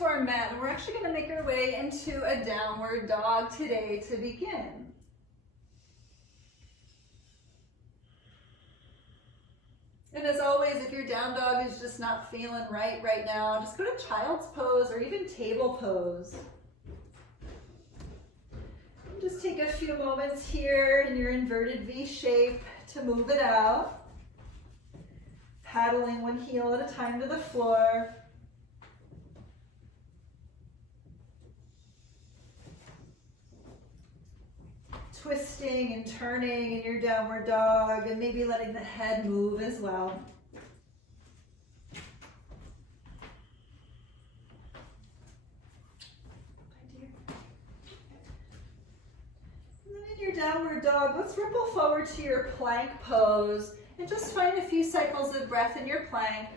to our mat, and we're actually going to make our way into a downward dog today to begin. And as always, if your down dog is just not feeling right now, just go to child's pose or even table pose. Just take a few moments here in your inverted V shape to move it out. Paddling one heel at a time to the floor. Twisting and turning in your downward dog, and maybe letting the head move as well. And then in your downward dog, let's ripple forward to your plank pose and just find a few cycles of breath in your plank.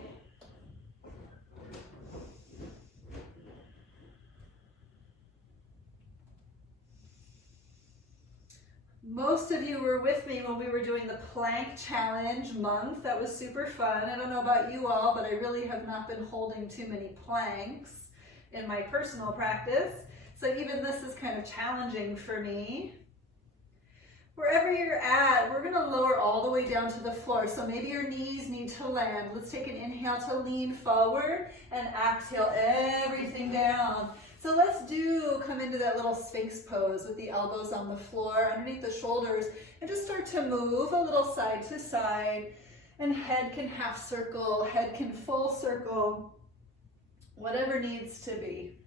Most of you were with me when we were doing the plank challenge month. That was super fun. I don't know about you all, but I really have not been holding too many planks in my personal practice. So even this is kind of challenging for me. Wherever you're at, we're going to lower all the way down to the floor. So maybe your knees need to land. Let's take an inhale to lean forward and exhale everything down. So let's come into that little Sphinx pose with the elbows on the floor, underneath the shoulders, and just start to move a little side to side. And head can half circle, head can full circle, whatever needs to be.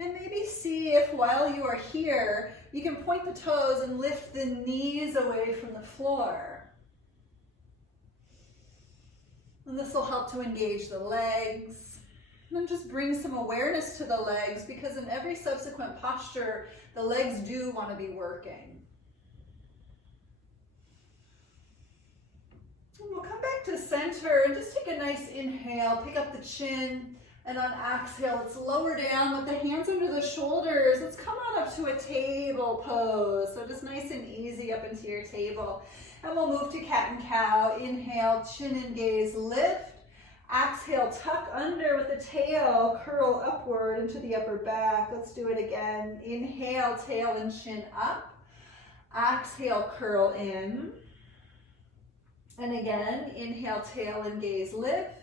And maybe see if while you are here, you can point the toes and lift the knees away from the floor. And this will help to engage the legs. And then just bring some awareness to the legs, because in every subsequent posture, the legs do want to be working. And we'll come back to center and just take a nice inhale, pick up the chin. And on exhale, let's lower down with the hands under the shoulders. Let's come on up to a table pose. So just nice and easy up into your table. And we'll move to cat and cow. Inhale, chin and gaze, lift. Exhale, tuck under with the tail, curl upward into the upper back. Let's do it again. Inhale, tail and chin up. Exhale, curl in. And again, inhale, tail and gaze, lift.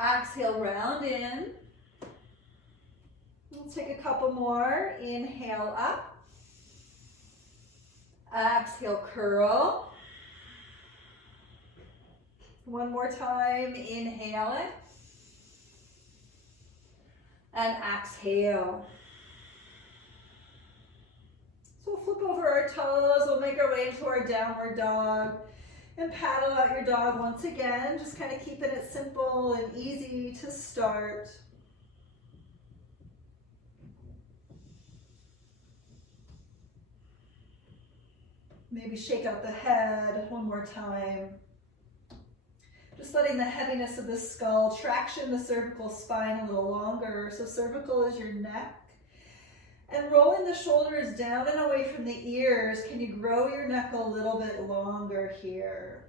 Exhale, round in. We'll take a couple more. Inhale up. Exhale, curl. One more time. Inhale it. And exhale. So we'll flip over our toes. We'll make our way into our downward dog. And paddle out your dog once again, just kind of keeping it simple and easy to start. Maybe shake out the head one more time. Just letting the heaviness of the skull traction the cervical spine a little longer. So cervical is your neck. And rolling the shoulders down and away from the ears, can you grow your neck a little bit longer here?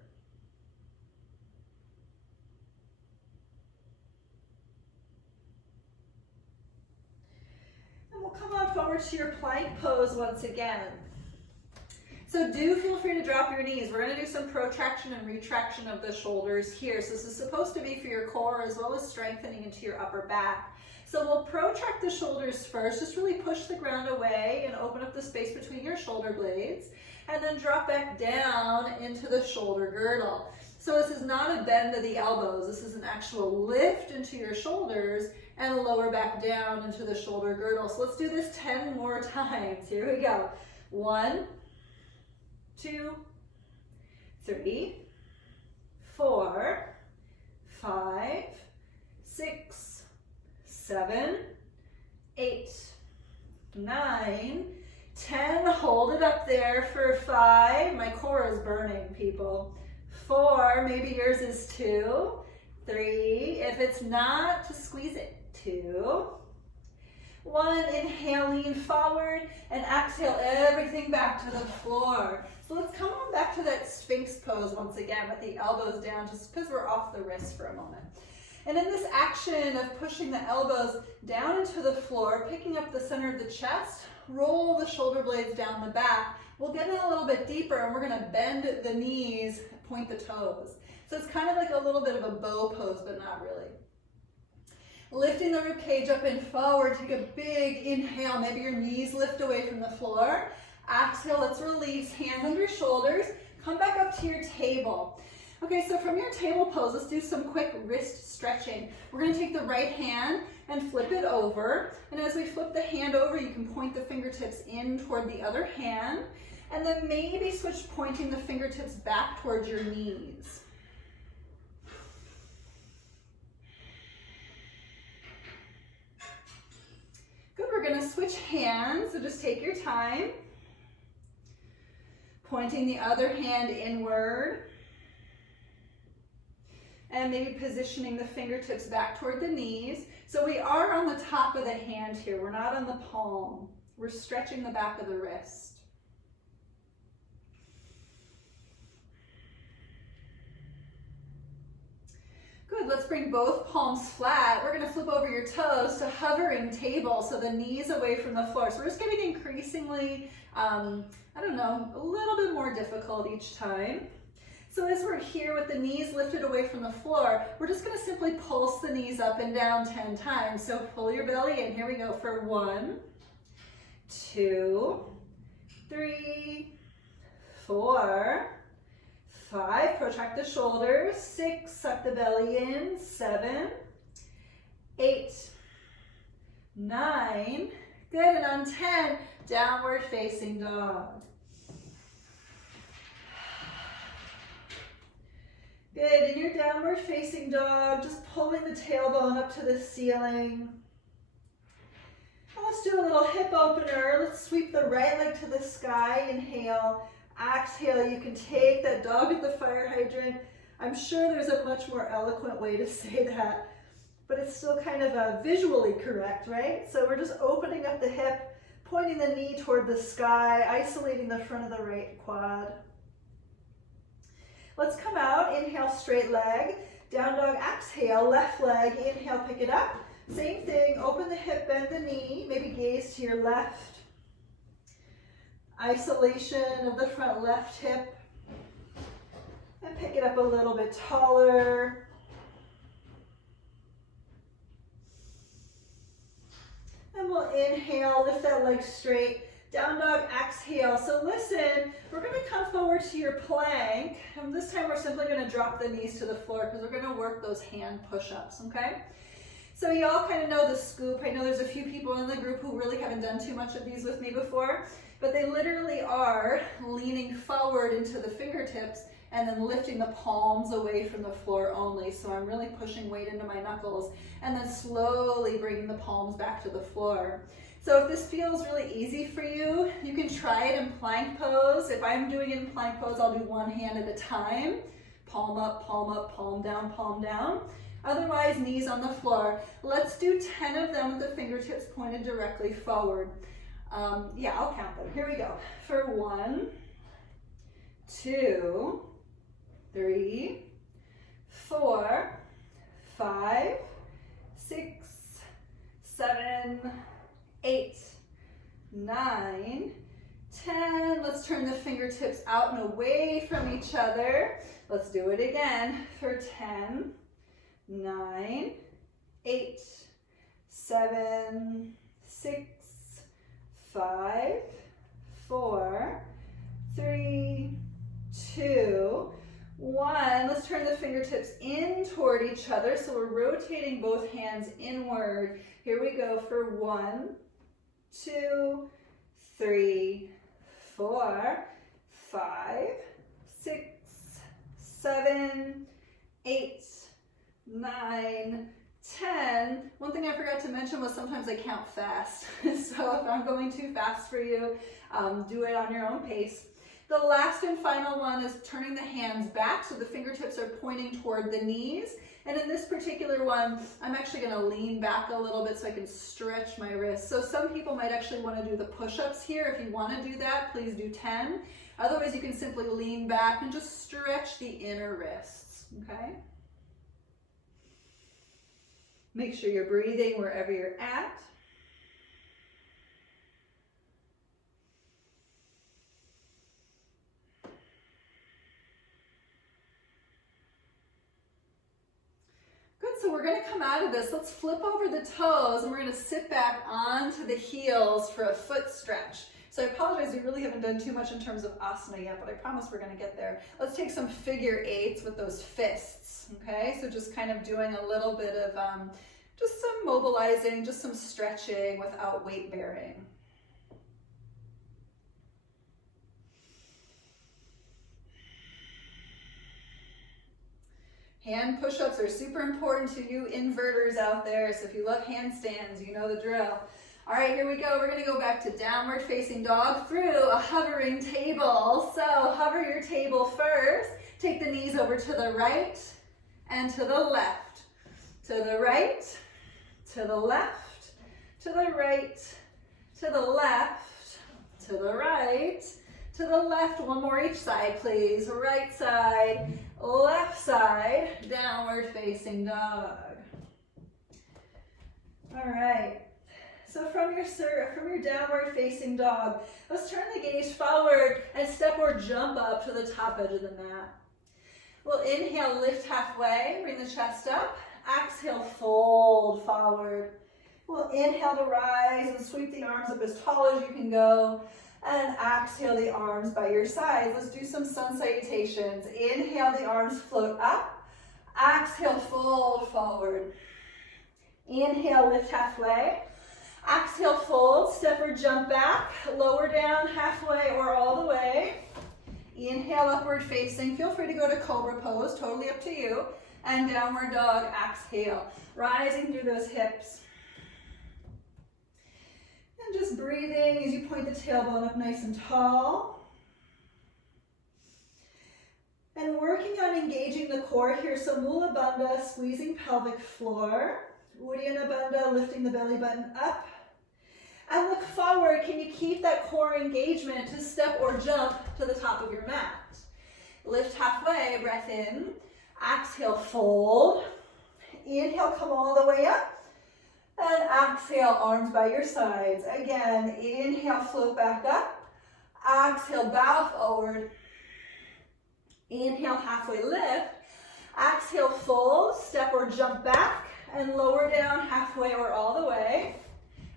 And we'll come on forward to your plank pose once again. So do feel free to drop your knees. We're going to do some protraction and retraction of the shoulders here. So this is supposed to be for your core as well as strengthening into your upper back. So we'll protract the shoulders first, just really push the ground away and open up the space between your shoulder blades, and then drop back down into the shoulder girdle. So this is not a bend of the elbows, this is an actual lift into your shoulders and lower back down into the shoulder girdle. So let's do this 10 more times. Here we go. 1, 2, 3, 4, 5, 6, 7, 8, 9, 10. Hold it up there for 5. My core is burning, people. 4, maybe yours is 2. 3, if it's not, just squeeze it. 2, 1, inhale, lean forward, and exhale everything back to the floor. So let's come on back to that Sphinx pose once again with the elbows down, just because we're off the wrist for a moment. And in this action of pushing the elbows down into the floor, picking up the center of the chest, roll the shoulder blades down the back. We'll get in a little bit deeper and we're going to bend the knees, point the toes. So it's kind of like a little bit of a bow pose, but not really. Lifting the rib cage up and forward, take a big inhale. Maybe your knees lift away from the floor. Exhale, let's release, hands under shoulders. Come back up to your table. Okay, so from your table pose, let's do some quick wrist stretching. We're going to take the right hand and flip it over. And as we flip the hand over, you can point the fingertips in toward the other hand. And then maybe switch pointing the fingertips back towards your knees. Good, we're going to switch hands, so just take your time. Pointing the other hand inward. And maybe positioning the fingertips back toward the knees. So we are on the top of the hand here. We're not on the palm. We're stretching the back of the wrist. Good, let's bring both palms flat. We're gonna flip over your toes to hovering table, so the knees away from the floor. So we're just getting increasingly, a little bit more difficult each time. So as we're here with the knees lifted away from the floor, we're just gonna simply pulse the knees up and down 10 times. So pull your belly in. Here we go for 1, 2, 3, 4, 5, protract the shoulders, 6, suck the belly in, 7, 8, 9, good, and on 10, downward facing dog. Good, in your downward facing dog, just pulling the tailbone up to the ceiling. And let's do a little hip opener. Let's sweep the right leg to the sky, inhale. Exhale, you can take that dog at the fire hydrant. I'm sure there's a much more eloquent way to say that, but it's still kind of visually correct, right? So we're just opening up the hip, pointing the knee toward the sky, isolating the front of the right quad. Let's come out, inhale, straight leg, down dog, exhale, left leg, inhale, pick it up. Same thing, open the hip, bend the knee, maybe gaze to your left. Isolation of the front left hip. And pick it up a little bit taller. And we'll inhale, lift that leg straight. Down dog, exhale. So listen, we're going to come forward to your plank. And this time we're simply going to drop the knees to the floor because we're going to work those hand push-ups, okay? So you all kind of know the scoop. I know there's a few people in the group who really haven't done too much of these with me before, but they literally are leaning forward into the fingertips and then lifting the palms away from the floor only. So I'm really pushing weight into my knuckles and then slowly bringing the palms back to the floor. So if this feels really easy for you, you can try it in plank pose. If I'm doing it in plank pose, I'll do one hand at a time. Palm up, palm down, palm down. Otherwise, knees on the floor. Let's do 10 of them with the fingertips pointed directly forward. I'll count them. Here we go. For 1, 2, 3, 4, 5, 6, 7, 8, 9, 10. Let's turn the fingertips out and away from each other. Let's do it again for 10, 9, 8, 7, 6, 5, 4, 3, 2, 1. Let's turn the fingertips in toward each other. So we're rotating both hands inward. Here we go for 1, 2, 3, 4, 5, 6, 7, 8, 9, 10. One thing I forgot to mention was sometimes I count fast. So if I'm going too fast for you, do it on your own pace. The last and final one is turning the hands back so the fingertips are pointing toward the knees. And in this particular one, I'm actually going to lean back a little bit so I can stretch my wrists. So some people might actually want to do the push-ups here. If you want to do that, please do 10. Otherwise, you can simply lean back and just stretch the inner wrists, okay? Make sure you're breathing wherever you're at. So we're going to come out of this. Let's flip over the toes and we're going to sit back onto the heels for a foot stretch. So I apologize, we really haven't done too much in terms of asana yet, but I promise we're going to get there. Let's take some figure eights with those fists, okay? So just kind of doing a little bit of just some mobilizing, just some stretching without weight bearing. Hand push-ups are super important to you inverters out there, so if you love handstands, you know the drill. All right, here we go. We're going to go back to downward facing dog through a hovering table. So hover your table first. Take the knees over to the right and to the left. To the right, to the left, to the right, to the left, to the right, to the left. One more each side, please. Right side, left side, downward facing dog. All right. So from your downward facing dog, let's turn the gaze forward and step or jump up to the top edge of the mat. We'll inhale, lift halfway, bring the chest up. Exhale, fold forward. We'll inhale to rise and sweep the arms up as tall as you can go. And exhale the arms by your sides. Let's do some sun salutations. Inhale, the arms float up. Exhale, fold forward. Inhale, lift halfway. Exhale, fold, step or jump back. Lower down halfway or all the way. Inhale, upward facing. Feel free to go to Cobra Pose, totally up to you. And downward dog, exhale. Rising through those hips. And just breathing as you point the tailbone up nice and tall. And working on engaging the core here. So Mula Bandha, squeezing pelvic floor. Uddiyana Bandha, lifting the belly button up. And look forward. Can you keep that core engagement to step or jump to the top of your mat? Lift halfway, breath in. Exhale, fold. Inhale, come all the way up. And exhale, arms by your sides. Again, inhale, float back up. Exhale, bow forward. Inhale, halfway lift. Exhale, fold, step or jump back. And lower down halfway or all the way.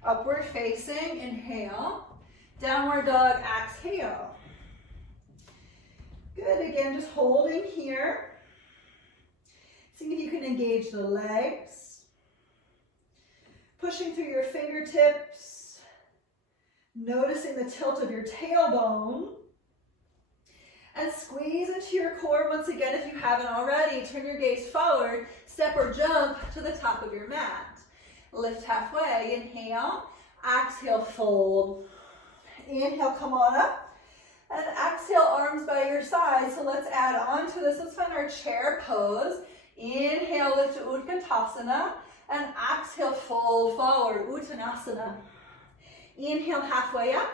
Upward facing, inhale. Downward dog, exhale. Good, again, just holding here. See if you can engage the legs. Pushing through your fingertips. Noticing the tilt of your tailbone. And squeeze into your core once again if you haven't already. Turn your gaze forward, step or jump to the top of your mat. Lift halfway, inhale, exhale, fold. Inhale, come on up. And exhale, arms by your side. So let's add on to this. Let's find our chair pose. Inhale, lift to Utkatasana. And exhale, fold forward, Uttanasana. Inhale, halfway up.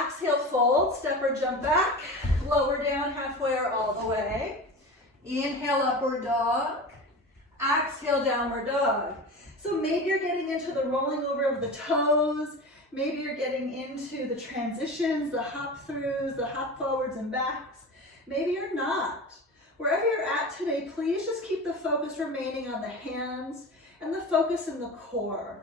Exhale, fold, step or jump back. Lower down halfway or all the way. Inhale, upward dog. Exhale, downward dog. So maybe you're getting into the rolling over of the toes. Maybe you're getting into the transitions, the hop throughs, the hop forwards and backs. Maybe you're not. Wherever you're at today, please just keep the focus remaining on the hands and the focus in the core.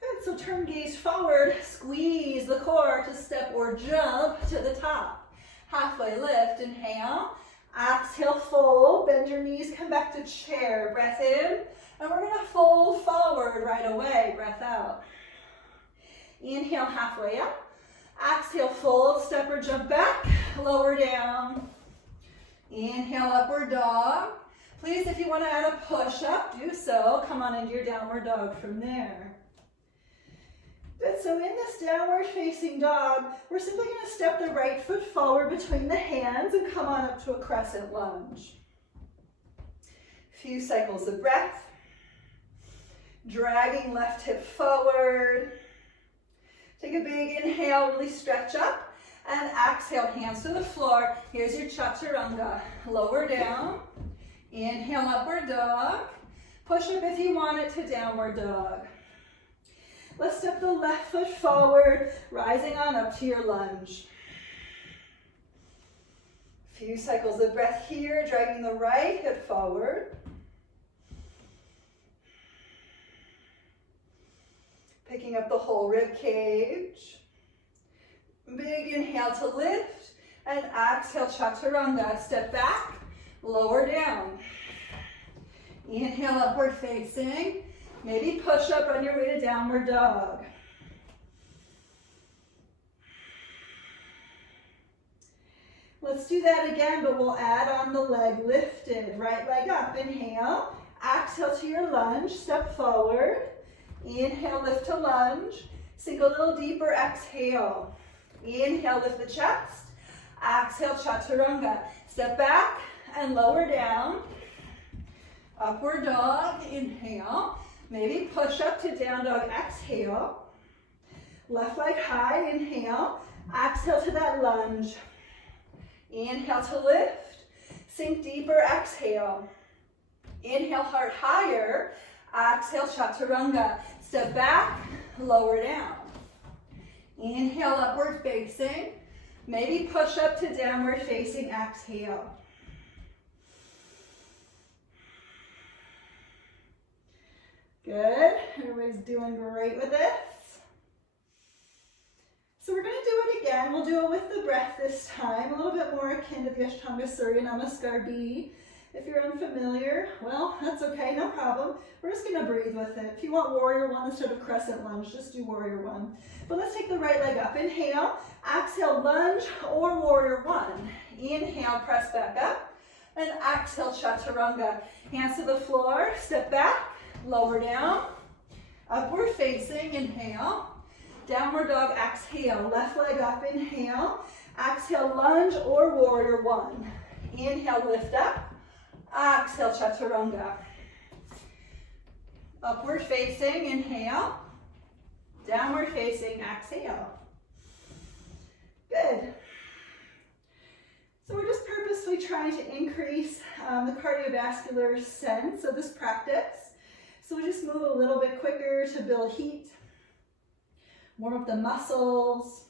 Good, so turn gaze forward, squeeze the core to step or jump to the top. Halfway lift, inhale, exhale, fold, bend your knees, come back to chair, breath in, and we're gonna fold forward right away, breath out. Inhale, halfway up, exhale, fold, step or jump back, lower down. Inhale, upward dog. Please, if you wanna add a push-up, do so. Come on into your downward dog from there. Good, so in this downward facing dog, we're simply going to step the right foot forward between the hands and come on up to a crescent lunge. Few cycles of breath. Dragging left hip forward. Take a big inhale, really stretch up. And exhale, hands to the floor. Here's your chaturanga. Lower down. Inhale, upward dog. Push up if you want it to downward dog. Let's step the left foot forward, rising on up to your lunge. Few cycles of breath here, dragging the right hip forward. Picking up the whole rib cage. Big inhale to lift, and exhale, chaturanga. Step back, lower down. Inhale, upward facing. Maybe push up on your way to downward dog. Let's do that again, but we'll add on the leg lifted. Right leg up, inhale. Exhale to your lunge, step forward. Inhale, lift to lunge. Sink a little deeper, exhale. Inhale, lift the chest. Exhale, chaturanga. Step back and lower down. Upward dog, inhale. Maybe push up to down dog, exhale. Left leg high, inhale. Exhale to that lunge. Inhale to lift. Sink deeper, exhale. Inhale, heart higher. Exhale, chaturanga. Step back, lower down. Inhale, upward facing. Maybe push up to downward facing, exhale. Good, everybody's doing great with this. So we're going to do it again. We'll do it with the breath this time, a little bit more akin to the Ashtanga Surya Namaskar B. If you're unfamiliar, well, that's okay, no problem. We're just going to breathe with it. If you want warrior one instead of crescent lunge, just do warrior one. But let's take the right leg up. Inhale, exhale, lunge or warrior one. Inhale, press back up, and exhale, chaturanga. Hands to the floor, step back, lower down, upward facing, inhale. Downward dog, exhale. Left leg up, inhale. Exhale, lunge or warrior one. Inhale, lift up. Exhale, chaturanga. Upward facing, inhale. Downward facing, exhale. Good. So we're just purposely trying to increase the cardiovascular sense of this practice. So we just move a little bit quicker to build heat. Warm up the muscles.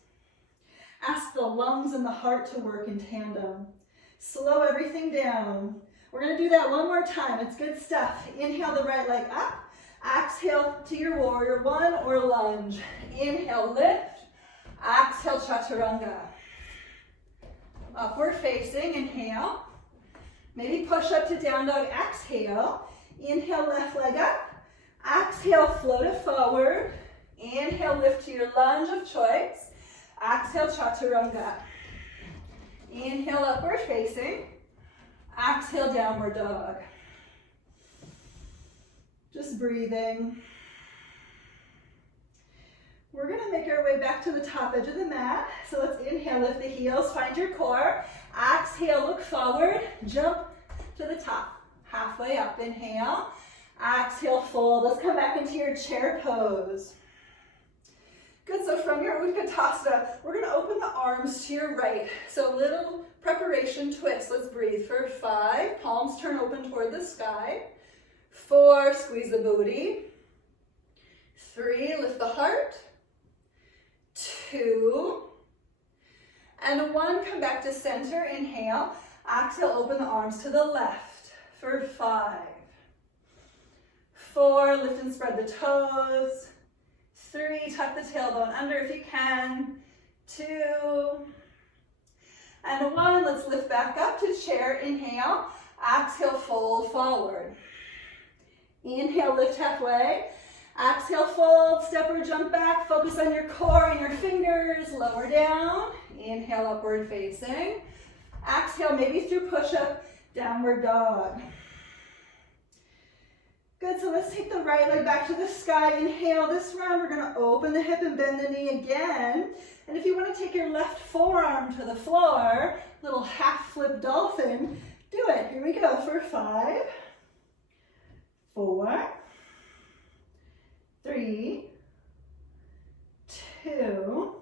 Ask the lungs and the heart to work in tandem. Slow everything down. We're going to do that one more time. It's good stuff. Inhale the right leg up. Exhale to your warrior one or lunge. Inhale, lift. Exhale, chaturanga. Upward facing, inhale. Maybe push up to down dog, exhale. Inhale, left leg up. Exhale, float it forward. Inhale, lift to your lunge of choice. Exhale, chaturanga. Inhale, upward facing. Exhale, downward dog. Just breathing. We're going to make our way back to the top edge of the mat. So let's inhale, lift the heels, find your core. Exhale, look forward, jump to the top. Halfway up, inhale. Exhale, fold. Let's come back into your chair pose. Good, so from your Utkatasana, we're going to open the arms to your right. So little preparation twist. Let's breathe for 5. Palms turn open toward the sky. 4, squeeze the booty. 3, lift the heart. 2. And 1, come back to center. Inhale. Exhale, open the arms to the left for 5. 4, lift and spread the toes. 3, tuck the tailbone under if you can. 2. And 1, let's lift back up to chair. Inhale. Exhale, fold forward. Inhale, lift halfway. Exhale, fold, step or jump back. Focus on your core and your fingers. Lower down. Inhale, upward facing. Exhale, maybe through push-up, downward dog. Good, so let's take the right leg back to the sky. Inhale. This round, we're going to open the hip and bend the knee again. And if you want to take your left forearm to the floor, little half flip dolphin, do it. Here we go for 5, 4, 3, 2,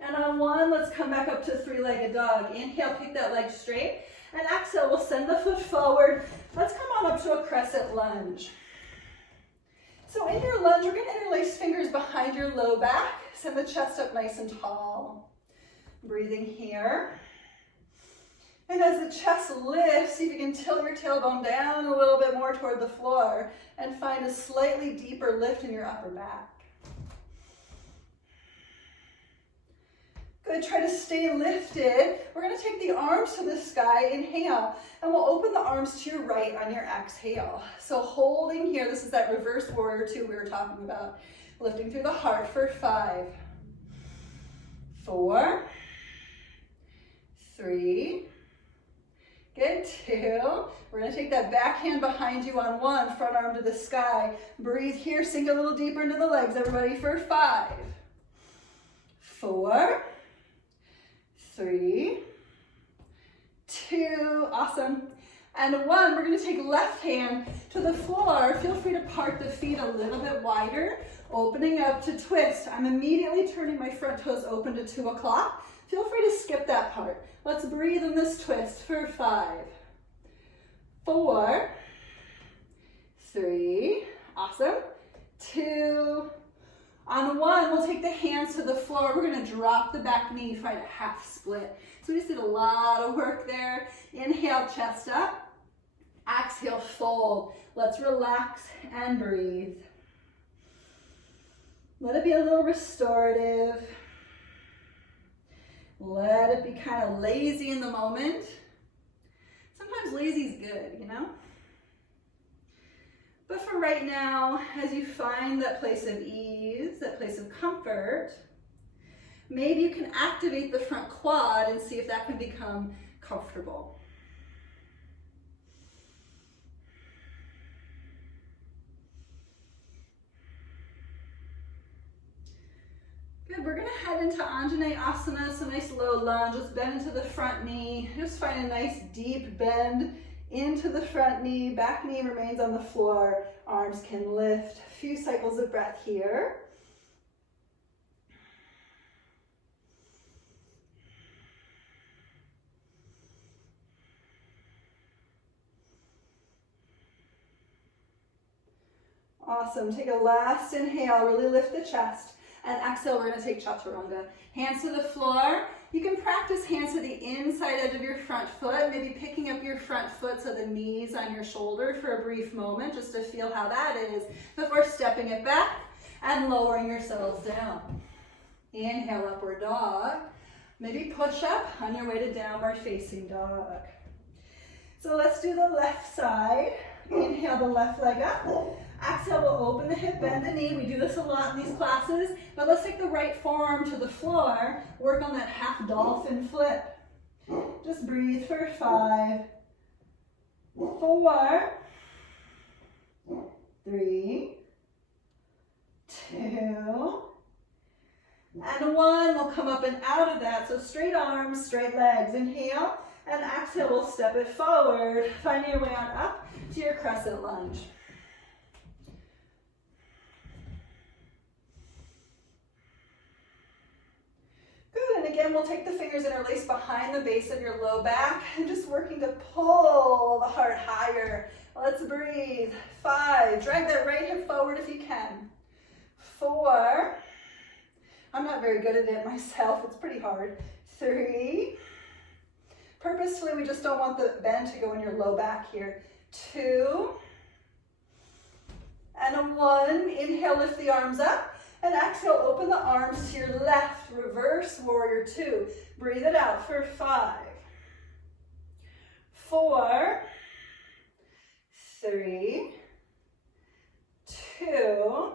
and on 1, let's come back up to three-legged dog. Inhale, keep that leg straight, and exhale, we'll send the foot forward. Let's come on up to a crescent lunge. So in your lunge, you're going to interlace fingers behind your low back, send the chest up nice and tall. Breathing here. And as the chest lifts, see if you can tilt your tailbone down a little bit more toward the floor and find a slightly deeper lift in your upper back. Good, try to stay lifted. We're going to take the arms to the sky, inhale, and we'll open the arms to your right on your exhale. So holding here, this is that reverse warrior 2 we were talking about. Lifting through the heart for 5, 4, 3, good, 2. We're going to take that back hand behind you on 1, front arm to the sky. Breathe here, sink a little deeper into the legs, everybody, for 5, 4, 3, 2, awesome. And 1, we're going to take left hand to the floor. Feel free to part the feet a little bit wider, opening up to twist. I'm immediately turning my front toes open to 2 o'clock. Feel free to skip that part. Let's breathe in this twist for 5, 4, 3, awesome, 2. On 1, we'll take the hands to the floor. We're going to drop the back knee, find a half split. So we just did a lot of work there. Inhale, chest up. Exhale, fold. Let's relax and breathe. Let it be a little restorative. Let it be kind of lazy in the moment. Sometimes lazy is good, you know? But for right now, as you find that place of ease, that place of comfort, maybe you can activate the front quad and see if that can become comfortable. Good, we're gonna head into Anjanae Asana. It's a nice low lunge. Let's bend into the front knee. Just find a nice deep bend into the front knee. Back knee remains on the floor. Arms can lift. A few cycles of breath here. Awesome. Take a last inhale. Really lift the chest. And exhale, we're going to take chaturanga. Hands to the floor. You can practice hands to the inside edge of your front foot, maybe picking up your front foot so the knees on your shoulder for a brief moment, just to feel how that is, before stepping it back and lowering yourselves down. Inhale, upward dog. Maybe push up on your way to downward facing dog. So let's do the left side. Inhale the left leg up. Exhale, we'll open the hip, bend the knee. We do this a lot in these classes, but let's take the right forearm to the floor. Work on that half dolphin flip. Just breathe for 5, 4, 3, 2, and 1. We'll come up and out of that. So straight arms, straight legs. Inhale, and exhale, we'll step it forward. Finding your way on up to your crescent lunge. Again, we'll take the fingers interlace behind the base of your low back and just working to pull the heart higher. Let's breathe. 5, drag that right hip forward if you can. 4, I'm not very good at it myself, it's pretty hard. 3, purposefully we just don't want the bend to go in your low back here. 2, and a 1, inhale, lift the arms up. And exhale, open the arms to your left, reverse warrior 2. Breathe it out for 5, 4, 3, 2,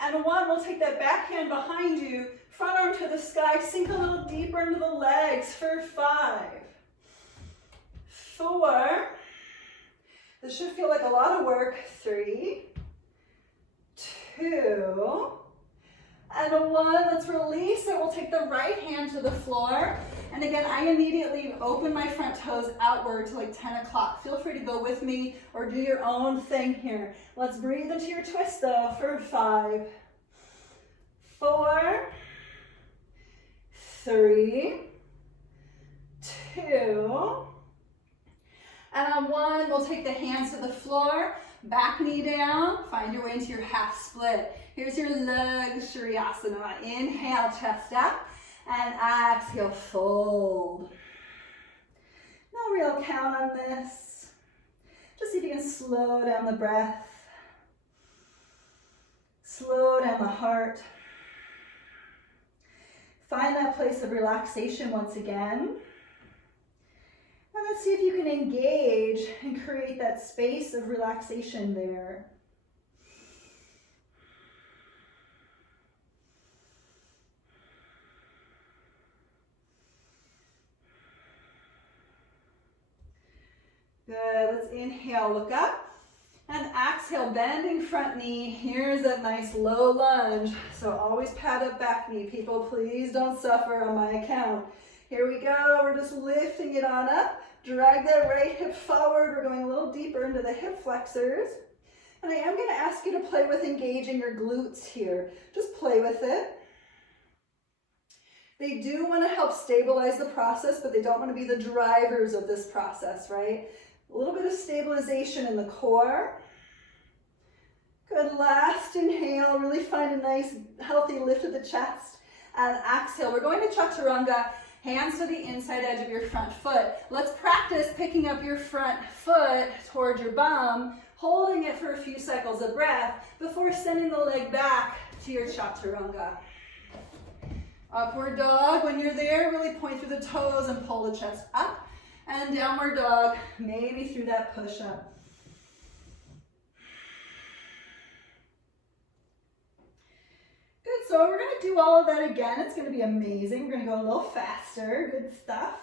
and 1. We'll take that back hand behind you, front arm to the sky, sink a little deeper into the legs for 5, 4, This should feel like a lot of work. 3, 2, and 1. Let's release it. We'll take the right hand to the floor. And again, I immediately open my front toes outward to like 10 o'clock. Feel free to go with me or do your own thing here. Let's breathe into your twist though for 5, 4, 3, 2, and on 1, we'll take the hands to the floor, back knee down, find your way into your half split. Here's your legs, Shavasana. Inhale, chest up, and exhale, fold. No real count on this. Just see if you can slow down the breath, slow down the heart. Find that place of relaxation once again. And let's see if you can engage and create that space of relaxation there. Good, let's inhale, look up. And exhale, bending front knee. Here's a nice low lunge. So always pad up back knee. People, please don't suffer on my account. Here we go, we're just lifting it on up. Drag that right hip forward. We're going a little deeper into the hip flexors. And I am gonna ask you to play with engaging your glutes here. Just play with it. They do wanna help stabilize the process, but they don't wanna be the drivers of this process, right? A little bit of stabilization in the core. Good, last inhale, really find a nice healthy lift of the chest. And exhale, we're going to chaturanga, hands to the inside edge of your front foot. Let's practice picking up your front foot towards your bum, holding it for a few cycles of breath before sending the leg back to your chaturanga. Upward dog, when you're there, really point through the toes and pull the chest up. And downward dog, maybe through that push-up. Good, so we're gonna do all of that again. It's gonna be amazing. We're gonna go a little faster, good stuff.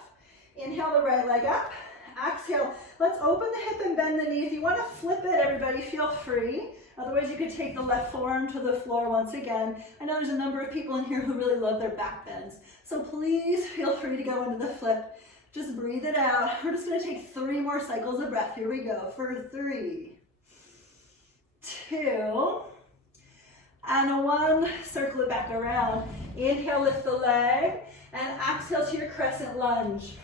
Inhale the right leg up, exhale. Let's open the hip and bend the knee. If you wanna flip it, everybody, feel free. Otherwise, you could take the left forearm to the floor once again. I know there's a number of people in here who really love their back bends. So please feel free to go into the flip. Just breathe it out. We're just gonna take 3 more cycles of breath. Here we go. For 3, 2, and 1. Circle it back around. Inhale, lift the leg, and exhale to your crescent lunge.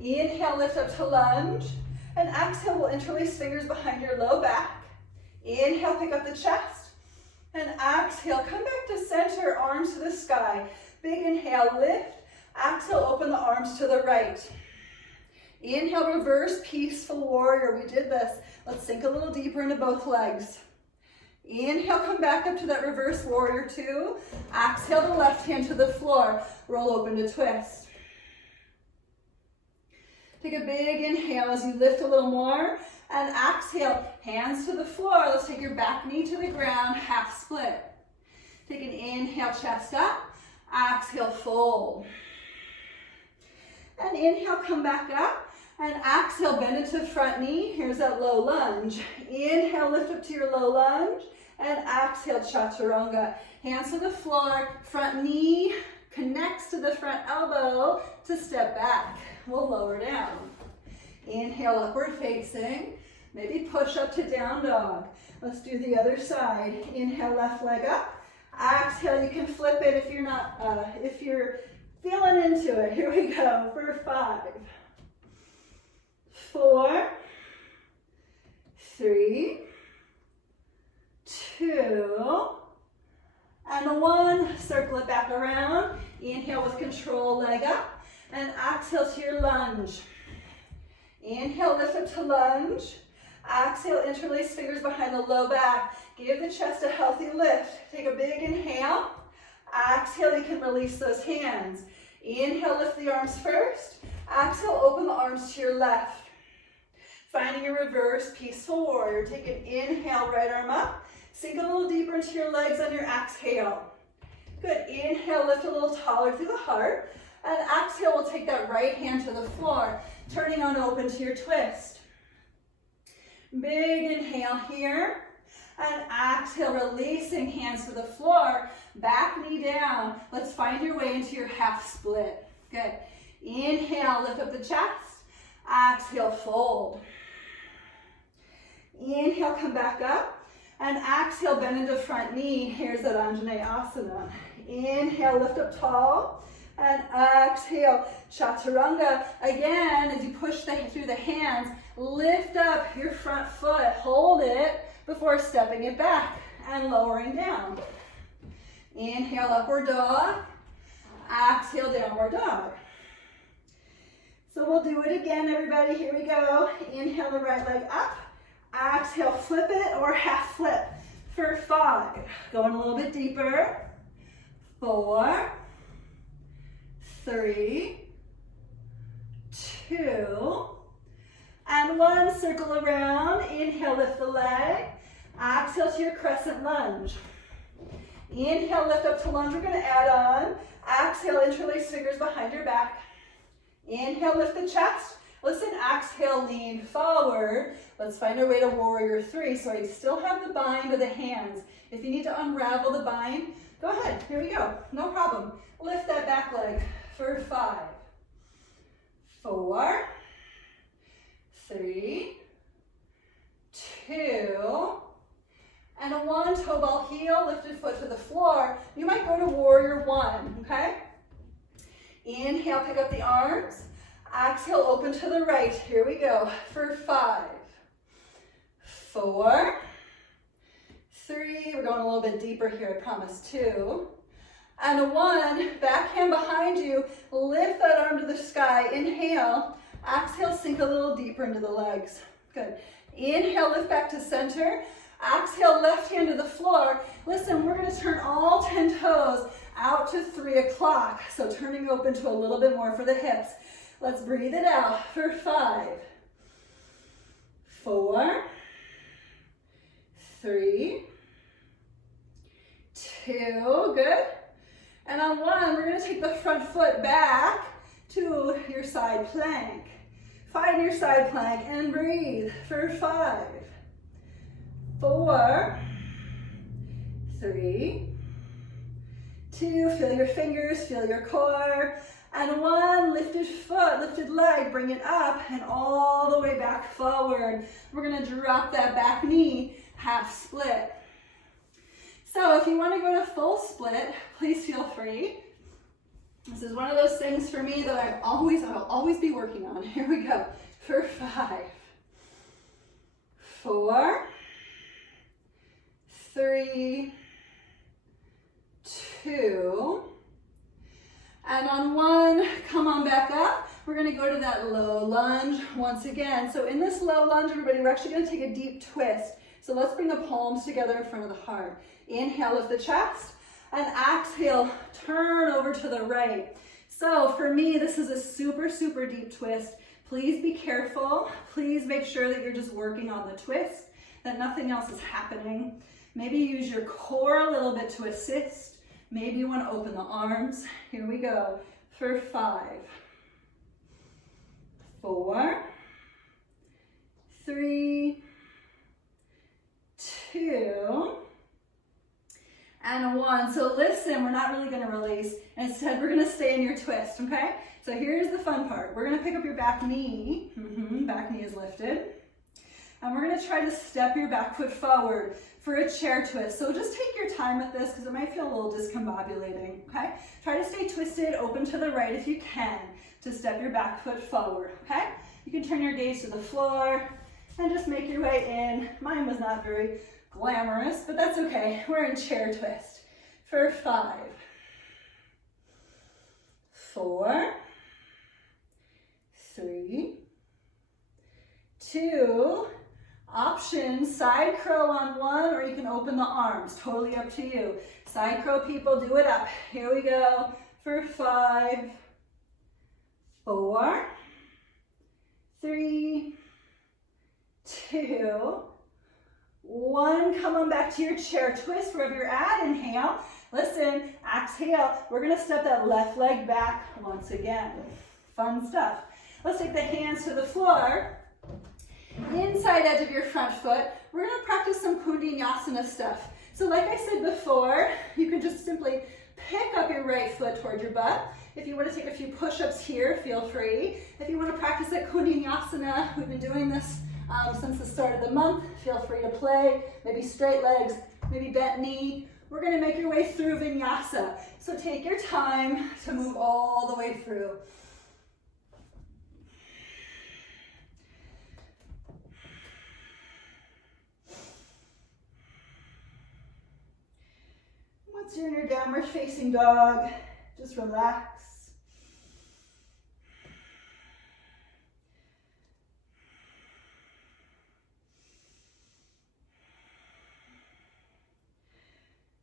Inhale, lift up to lunge, and exhale, we'll interlace fingers behind your low back. Inhale, pick up the chest, and exhale, come back to center, arms to the sky. Big inhale, lift. Exhale, open the arms to the right. Inhale, reverse peaceful warrior. We did this. Let's sink a little deeper into both legs. Inhale, come back up to that reverse warrior 2. Exhale, the left hand to the floor. Roll open to twist. Take a big inhale as you lift a little more. And exhale, hands to the floor. Let's take your back knee to the ground, half split. Take an inhale, chest up. Exhale, fold. And inhale, come back up. And exhale, bend into front knee. Here's that low lunge. Inhale, lift up to your low lunge. And exhale, chaturanga. Hands to the floor. Front knee connects to the front elbow to step back. We'll lower down. Inhale, upward facing. Maybe push up to down dog. Let's do the other side. Inhale, left leg up. Exhale, you can flip it if you're not, if you're feeling into it. Here we go for 5, 4, 3, 2, and 1. Circle it back around. Inhale with control, leg up, and exhale to your lunge. Inhale, lift up to lunge. Exhale, interlace fingers behind the low back. Give the chest a healthy lift. Take a big inhale. Exhale, you can release those hands. Inhale, lift the arms first. Exhale, open the arms to your left. Finding a reverse peaceful warrior. Take an inhale, right arm up. Sink a little deeper into your legs on your exhale. Good, inhale, lift a little taller through the heart. And exhale, we'll take that right hand to the floor, turning on open to your twist. Big inhale here. And exhale, releasing hands to the floor. Back knee down. Let's find your way into your half split. Good. Inhale, lift up the chest. Exhale, fold. Inhale, come back up. And exhale, bend into front knee. Here's that Anjanae Asana. Inhale, lift up tall. And exhale, chaturanga. Again, as you push through the hands, lift up your front foot. Hold it before stepping it back and lowering down. Inhale, upward dog. Exhale, downward dog. So we'll do it again, everybody. Here we go. Inhale the right leg up. Exhale, flip it or half flip for 5. Going a little bit deeper. 4, 3, 2, and 1. Circle around. Inhale, lift the leg. Exhale to your crescent lunge. Inhale, lift up to lunge. We're going to add on. Exhale, interlace fingers behind your back. Inhale, lift the chest. Listen, exhale, lean forward. Let's find our way to warrior 3. So I still have the bind of the hands. If you need to unravel the bind, go ahead. Here we go. No problem. Lift that back leg for 5, 4, 3, 2, and a 1. Toe ball heel, lifted foot to the floor. You might go to warrior 1, okay? Inhale, pick up the arms. Exhale, open to the right. Here we go for 5, 4, 3. We're going a little bit deeper here, I promise. 2. And a 1. Backhand behind you. Lift that arm to the sky. Inhale. Exhale, sink a little deeper into the legs. Good. Inhale, lift back to center. Exhale, left hand to the floor. Listen, we're going to turn all 10 toes out to 3 o'clock. So turning open to a little bit more for the hips. Let's breathe it out for 5, 4, 3, 2, good. And on 1, we're going to take the front foot back to your side plank. Find your side plank and breathe for 5, 4, 3, 2, feel your fingers, feel your core. And 1, lifted foot, lifted leg, bring it up and all the way back forward. We're gonna drop that back knee, half split. So if you wanna go to full split, please feel free. This is one of those things for me that I'll always be working on. Here we go, for 5, 4, 3, 2, and on 1, come on back up. We're gonna go to that low lunge once again. So in this low lunge, everybody, we're actually gonna take a deep twist. So let's bring the palms together in front of the heart. Inhale, lift the chest, and exhale, turn over to the right. So for me, this is a super, super deep twist. Please be careful. Please make sure that you're just working on the twist, that nothing else is happening. Maybe use your core a little bit to assist. Maybe you want to open the arms. Here we go for 5, 4, 3, 2, and 1. So listen, we're not really going to release. Instead, we're going to stay in your twist, okay? So here's the fun part. We're going to pick up your back knee. Back knee is lifted. And we're going to try to step your back foot forward for a chair twist. So just take your time with this because it might feel a little discombobulating, okay? Try to stay twisted, open to the right if you can, to step your back foot forward, okay? You can turn your gaze to the floor and just make your way in. Mine was not very glamorous, but that's okay. We're in chair twist for 5, 4, 3, 2, option, side crow on 1, or you can open the arms, totally up to you. Side crow people, do it up. Here we go for 5, 4, 3, 2, 1. Come on back to your chair twist wherever you're at. Inhale. Listen, exhale. We're going to step that left leg back once again. Fun stuff. Let's take the hands to the floor. In inside edge of your front foot, we're gonna practice some Kundinyasana stuff. So like I said before, you can just simply pick up your right foot towards your butt. If you want to take a few push-ups here, feel free. If you want to practice that Kundinyasana, we've been doing this since the start of the month, feel free to play. Maybe straight legs, maybe bent knee. We're going to make your way through Vinyasa. So take your time to move all the way through. Once you're in your downward facing dog, just relax.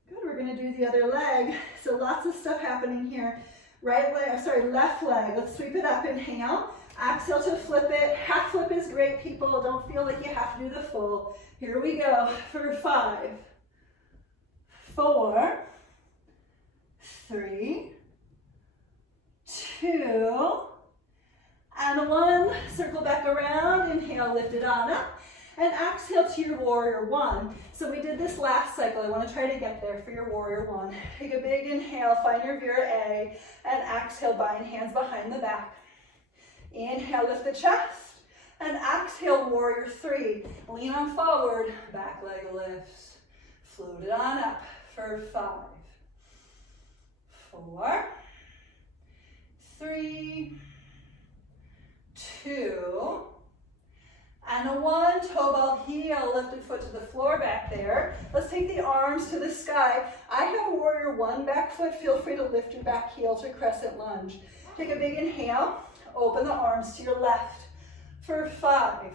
Good, we're going to do the other leg. So lots of stuff happening here. Right leg, sorry, left leg. Let's sweep it up, inhale. Exhale to flip it. Half flip is great, people. Don't feel like you have to do the full. Here we go for 5, 4, 3, 2, and 1. Circle back around. Inhale, lift it on up. And exhale to your warrior 1. So we did this last cycle. I want to try to get there for your warrior 1. Take a big inhale, find your Vira A, and exhale, bind hands behind the back. Inhale, lift the chest, and exhale, warrior 3. Lean on forward, back leg lifts. Float it on up for 5, 4, 3, 2, and 1. Toe ball heel, lifted foot to the floor back there. Let's take the arms to the sky. I have warrior 1 back foot. Feel free to lift your back heel to crescent lunge. Take a big inhale, open the arms to your left for 5,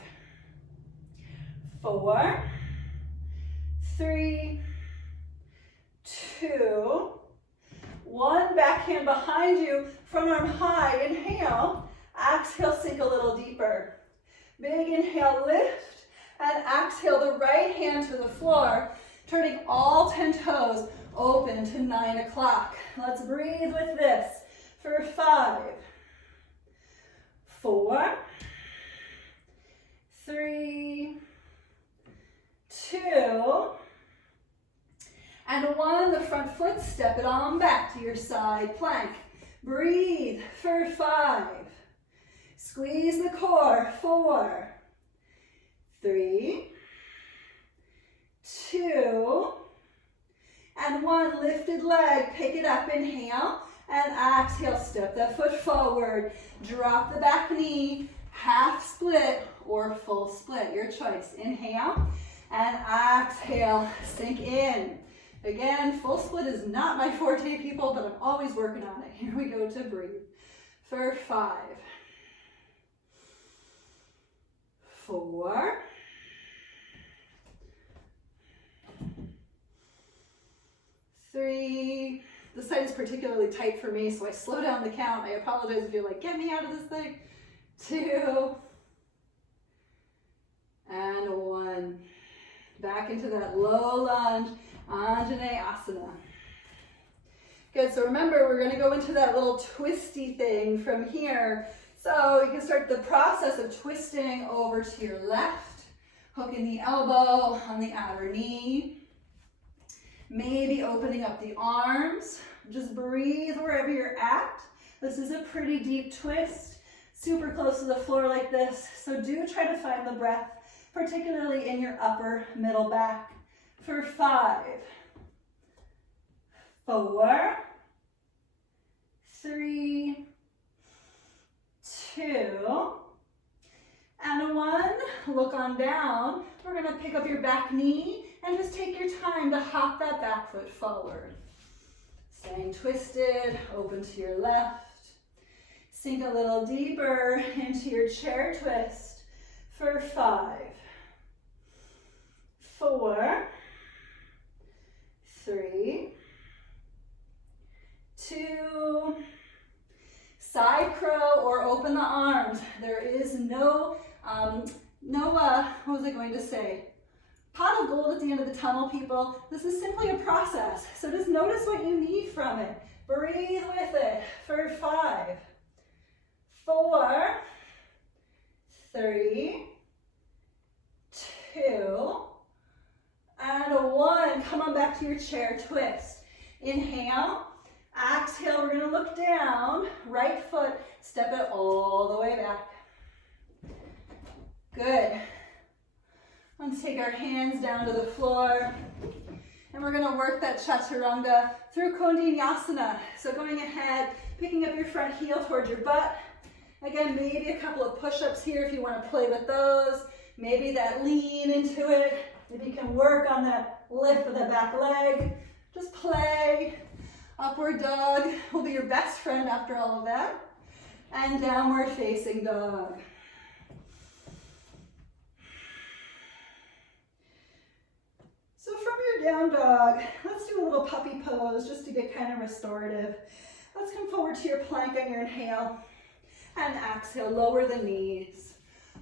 4, 3, 2, 1. Backhand behind you, front arm high. Inhale, exhale, sink a little deeper. Big inhale, lift, and exhale the right hand to the floor, turning all 10 toes open to 9 o'clock. Let's breathe with this for 5, 4, 3, 2, and 1. The front foot, step it on back to your side plank. Breathe for 5. Squeeze the core. 4, 3, 2, and 1. Lifted leg. Pick it up. Inhale and exhale. Step that foot forward. Drop the back knee. Half split or full split. Your choice. Inhale and exhale. Sink in. Again, full split is not my forte, people, but I'm always working on it. Here we go to breathe for 5, 4, 3. This side is particularly tight for me, so I slow down the count. I apologize if you're like, get me out of this thing. 2, and 1. Back into that low lunge. Anjanae Asana. Good, so remember, we're going to go into that little twisty thing from here. So you can start the process of twisting over to your left, hooking the elbow on the outer knee, maybe opening up the arms. Just breathe wherever you're at. This is a pretty deep twist, super close to the floor like this. So do try to find the breath, particularly in your upper middle back. For 5, 4, 3, 2, and 1. Look on down. We're going to pick up your back knee and just take your time to hop that back foot forward. Staying twisted, open to your left. Sink a little deeper into your chair twist for 5, 4, 3, 2, side crow or open the arms. There is no, what was I going to say? Pot of gold at the end of the tunnel, people. This is simply a process. So just notice what you need from it. Breathe with it for 5, 4, 3, going back to your chair twist. Inhale, exhale, we're gonna look down, right foot, step it all the way back. Good. Let's take our hands down to the floor, and we're gonna work that chaturanga through Kundinyasana. So going ahead, picking up your front heel towards your butt. Again, maybe a couple of push-ups here if you wanna play with those. Maybe that lean into it. If you can work on that lift of the back leg, just play. Upward dog will be your best friend after all of that. And downward facing dog. So from your down dog, let's do a little puppy pose just to get kind of restorative. Let's come forward to your plank on your inhale. And exhale, lower the knees.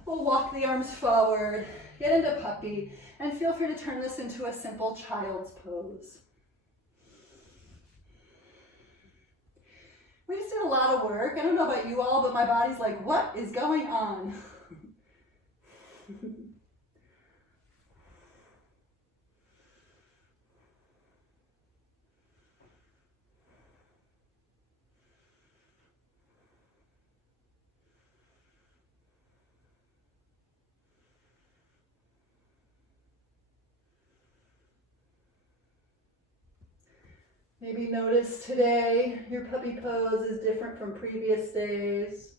We'll walk the arms forward, get into puppy, and feel free to turn this into a simple child's pose. We just did a lot of work. I don't know about you all, but my body's like, what is going on? Maybe notice today your puppy pose is different from previous days.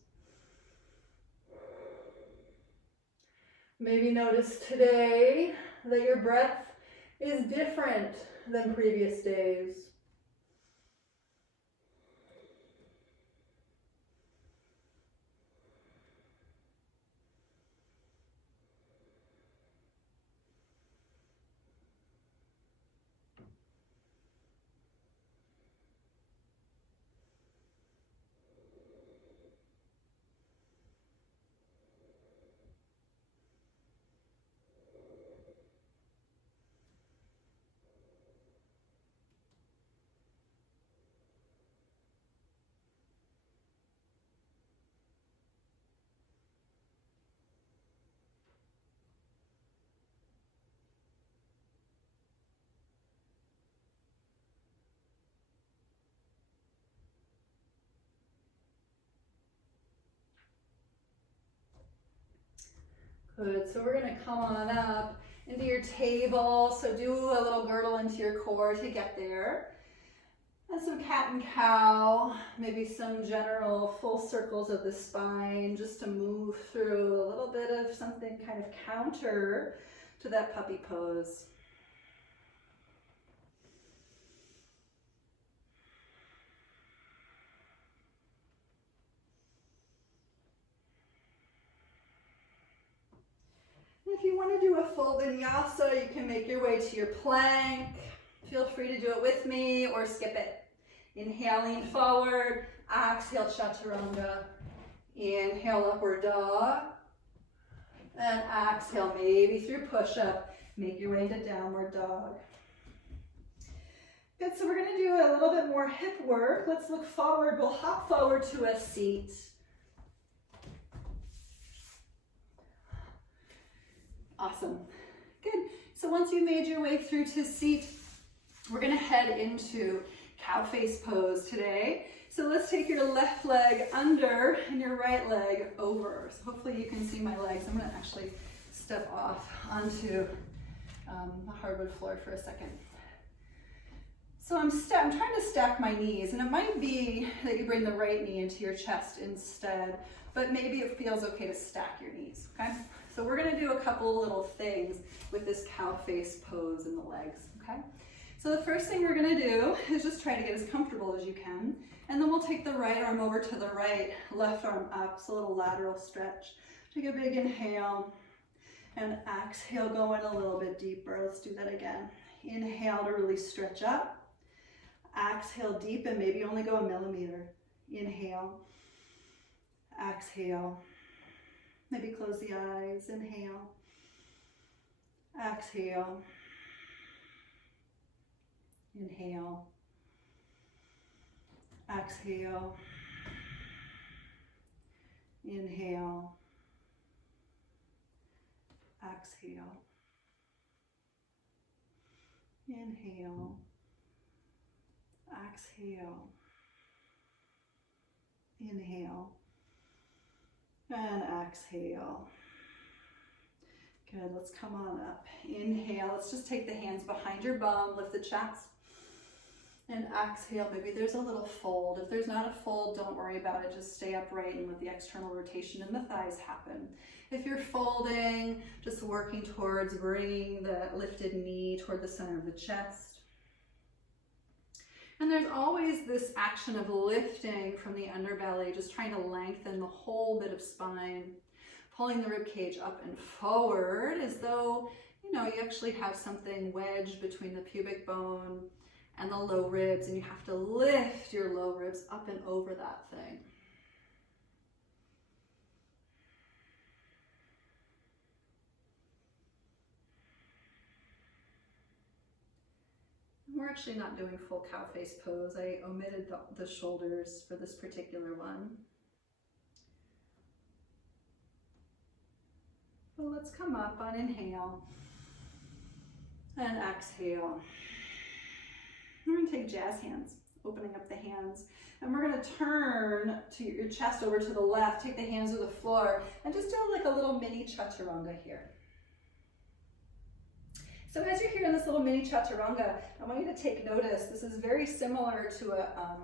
Maybe notice today that your breath is different than previous days. Good, so we're gonna come on up into your table. So do a little girdle into your core to get there. And some cat and cow, maybe some general full circles of the spine just to move through a little bit of something kind of counter to that puppy pose. If you want to do a full vinyasa, you can make your way to your plank. Feel free to do it with me or skip it. Inhale, lean forward. Exhale, chaturanga. Inhale, upward dog. And exhale, maybe through push-up. Make your way to downward dog. Good, so we're going to do a little bit more hip work. Let's look forward. We'll hop forward to a seat. Awesome. Good. So once you made your way through to seat, we're going to head into cow face pose today. So let's take your left leg under and your right leg over. So hopefully you can see my legs. I'm going to actually step off onto the hardwood floor for a second. So I'm trying to stack my knees, and it might be that you bring the right knee into your chest instead, but maybe it feels okay to stack your knees, okay? So we're gonna do a couple little things with this cow face pose in the legs, okay? So the first thing we're gonna do is just try to get as comfortable as you can, and then we'll take the right arm over to the right, left arm up, so a little lateral stretch. Take a big inhale, and exhale, go in a little bit deeper. Let's do that again. Inhale to really stretch up. Exhale, deepen, maybe only go a millimeter. Inhale, exhale. Maybe close the eyes, inhale, exhale, inhale, exhale, inhale, exhale. Inhale. Exhale. Inhale. And exhale. Good, let's come on up. Inhale, let's just take the hands behind your bum, lift the chest. And exhale, maybe there's a little fold. If there's not a fold, don't worry about it. Just stay upright and let the external rotation in the thighs happen. If you're folding, just working towards bringing the lifted knee toward the center of the chest. And there's always this action of lifting from the underbelly, just trying to lengthen the whole bit of spine, pulling the rib cage up and forward as though, you actually have something wedged between the pubic bone and the low ribs, and you have to lift your low ribs up and over that thing. We're actually not doing full cow face pose. I omitted the shoulders for this particular one. Well, let's come up on inhale and exhale. We're going to take jazz hands, opening up the hands, and we're going to turn to your chest over to the left, take the hands to the floor, and just do like a little mini chaturanga here. So as you're here in this little mini chaturanga, I want you to take notice. This is very similar to a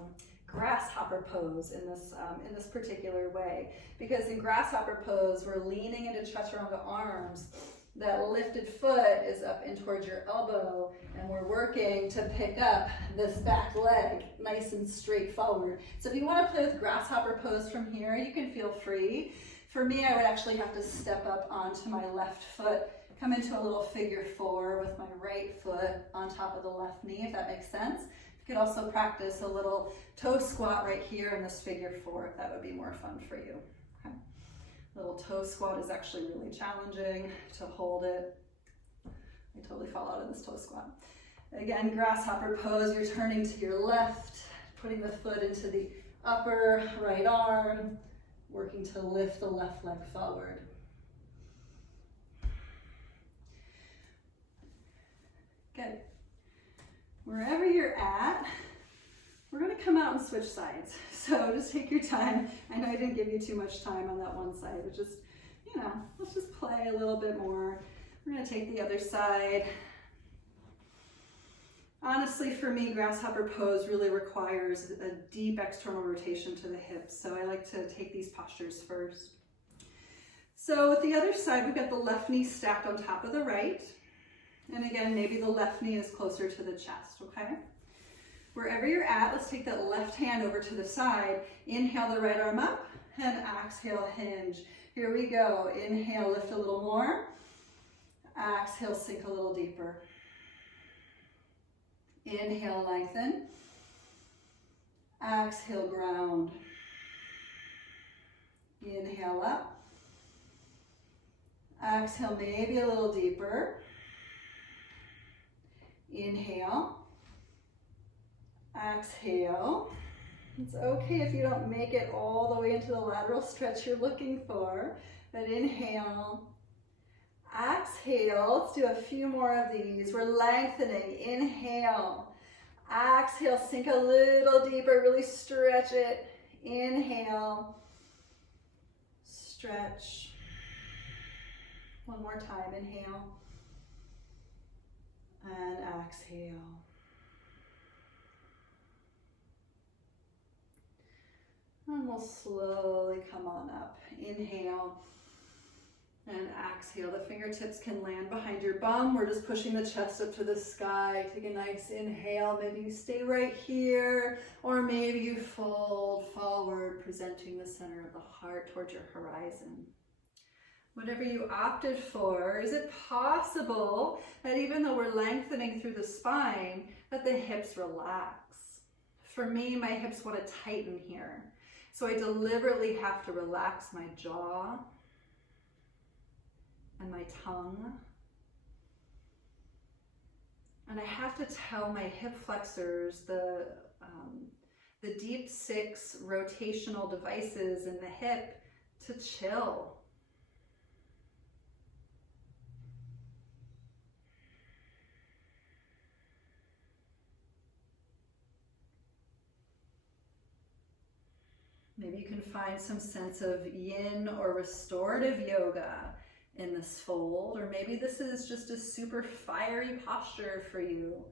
grasshopper pose in this particular way, because in grasshopper pose, we're leaning into chaturanga arms. That lifted foot is up in towards your elbow, and we're working to pick up this back leg nice and straight forward. So if you want to play with grasshopper pose from here, you can feel free. For me, I would actually have to step up onto my left foot, come into a little figure four with my right foot on top of the left knee, if that makes sense. You could also practice a little toe squat right here in this figure four, if that would be more fun for you. Little toe squat is actually really challenging to hold it. I totally fall out of this toe squat. Again, grasshopper pose, you're turning to your left, putting the foot into the upper right arm, working to lift the left leg forward. Good. Wherever you're at, we're going to come out and switch sides. So just take your time. I know I didn't give you too much time on that one side, but just, let's just play a little bit more. We're going to take the other side. Honestly, for me, grasshopper pose really requires a deep external rotation to the hips. So I like to take these postures first. So with the other side, we've got the left knee stacked on top of the right. And again, maybe the left knee is closer to the chest, okay? Wherever you're at, let's take that left hand over to the side. Inhale the right arm up and exhale, hinge. Here we go. Inhale, lift a little more. Exhale, sink a little deeper. Inhale, lengthen. Exhale, ground. Inhale up. Exhale, maybe a little deeper. Inhale. Exhale. It's okay if you don't make it all the way into the lateral stretch you're looking for, but inhale. Exhale. Let's do a few more of these. We're lengthening. Inhale. Exhale. Sink a little deeper. Really stretch it. Inhale. Stretch. One more time. Inhale. And exhale. And we'll slowly come on up. Inhale and exhale. The fingertips can land behind your bum. We're just pushing the chest up to the sky. Take a nice inhale. Maybe you stay right here, or maybe you fold forward, presenting the center of the heart towards your horizon. Whatever you opted for, is it possible that even though we're lengthening through the spine, that the hips relax? For me, my hips want to tighten here. So I deliberately have to relax my jaw and my tongue. And I have to tell my hip flexors, the deep six rotational devices in the hip, to chill. Maybe you can find some sense of yin or restorative yoga in this fold, or maybe this is just a super fiery posture for you.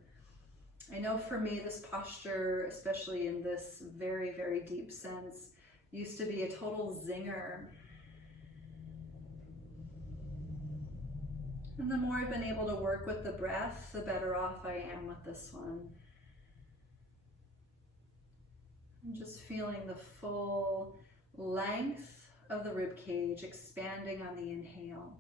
I know for me, this posture, especially in this very, very deep sense, used to be a total zinger. And the more I've been able to work with the breath, the better off I am with this one. I'm just feeling the full length of the rib cage expanding on the inhale.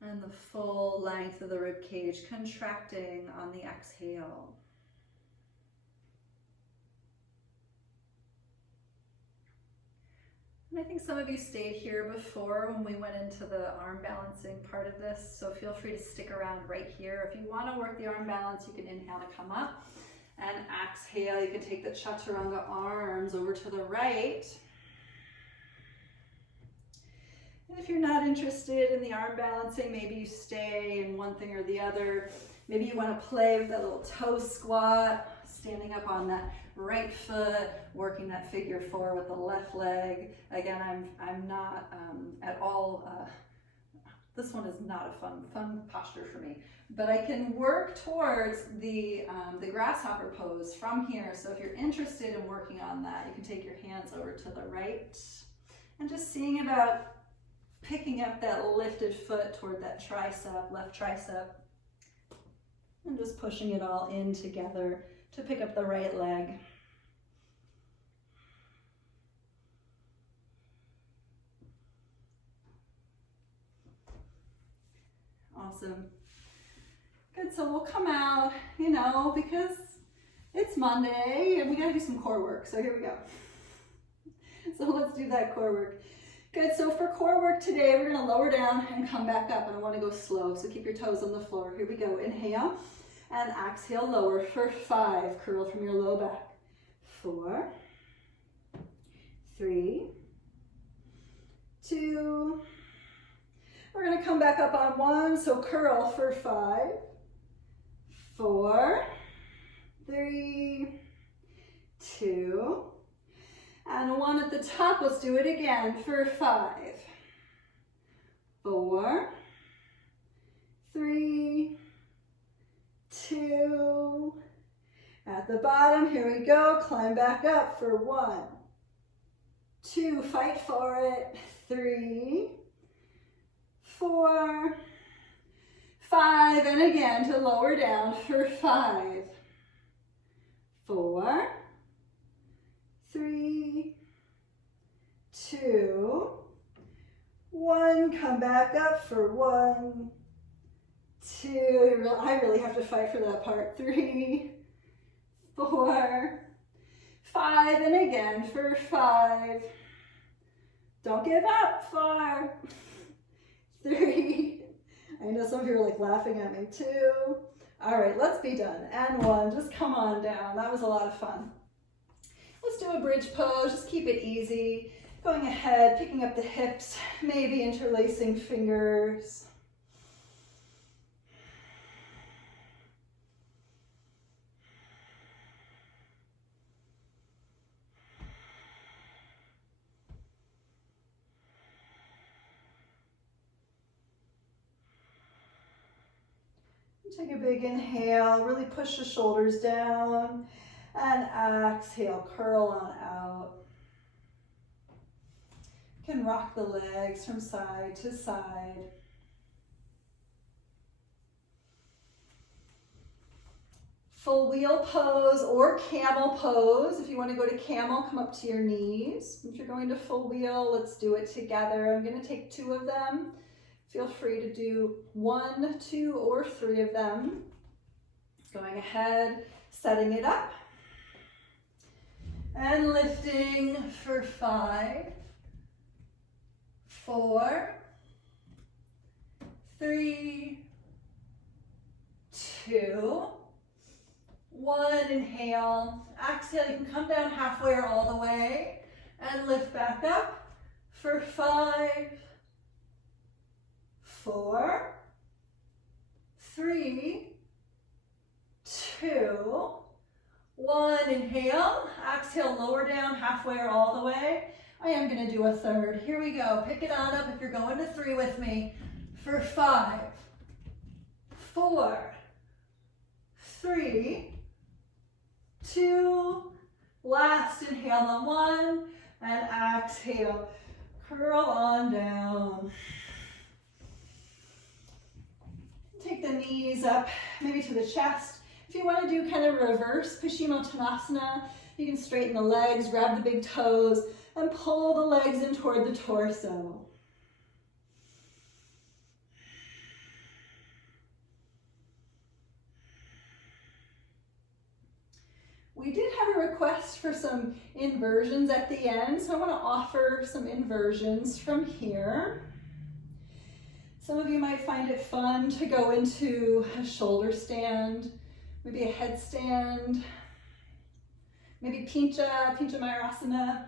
And the full length of the rib cage contracting on the exhale. And I think some of you stayed here before when we went into the arm balancing part of this, so feel free to stick around right here. If you want to work the arm balance, you can inhale to come up, and exhale, you can take the chaturanga arms over to the right. And if you're not interested in the arm balancing, maybe you stay in one thing or the other. Maybe you want to play with that little toe squat, standing up on that right foot, working that figure four with the left leg. Again, I'm not at all, this one is not a fun posture for me, but I can work towards the grasshopper pose from here. So if you're interested in working on that, you can take your hands over to the right and just seeing about picking up that lifted foot toward that tricep, left tricep, and just pushing it all in together to pick up the right leg. Awesome. Good, so we'll come out, you know, because it's Monday and we gotta do some core work, so here we go. So let's do that core work. Good, so for core work today, we're gonna lower down and come back up, and I wanna go slow, so keep your toes on the floor. Here we go, inhale, and exhale, lower for 5, curl from your low back. 4, 3, 2, we're gonna come back up on 1, so curl for 5, 4, 3, 2, and 1 at the top. Let's do it again for 5, 4, 3, 2, at the bottom, here we go, climb back up for 1, 2, fight for it, 3, 4, 5, and again to lower down for 5, 4, 3, 2, 1, come back up for 1, 2, I really have to fight for that part, 3, 4, 5, and again for 5, don't give up, 4, 3, I know some of you are like laughing at me, 2, all right, let's be done, and 1, just come on down, that was a lot of fun. Let's do a bridge pose, just keep it easy, going ahead, picking up the hips, maybe interlacing fingers. Take a big inhale, really push the shoulders down, and exhale, curl on out. You can rock the legs from side to side. Full wheel pose or camel pose. If you want to go to camel, come up to your knees. If you're going to full wheel, let's do it together. I'm going to take 2 of them. Feel free to do 1, 2, or 3 of them. Going ahead, setting it up. And lifting for 5, 4, 3, 2, 1. Inhale, exhale. You can come down halfway or all the way and lift back up for 5, 4, 3, 2, 1. Inhale. inhale, exhale, lower down halfway or all the way. I am gonna do a third. Here we go, pick it on up if you're going to 3 with me. For 5, 4, 3, 2, last inhale on 1, and exhale, curl on down. Take the knees up, maybe to the chest. If you want to do kind of reverse Paschimottanasana, you can straighten the legs, grab the big toes, and pull the legs in toward the torso. We did have a request for some inversions at the end, so I want to offer some inversions from here. Some of you might find it fun to go into a shoulder stand, maybe a headstand, maybe Pincha Mayurasana.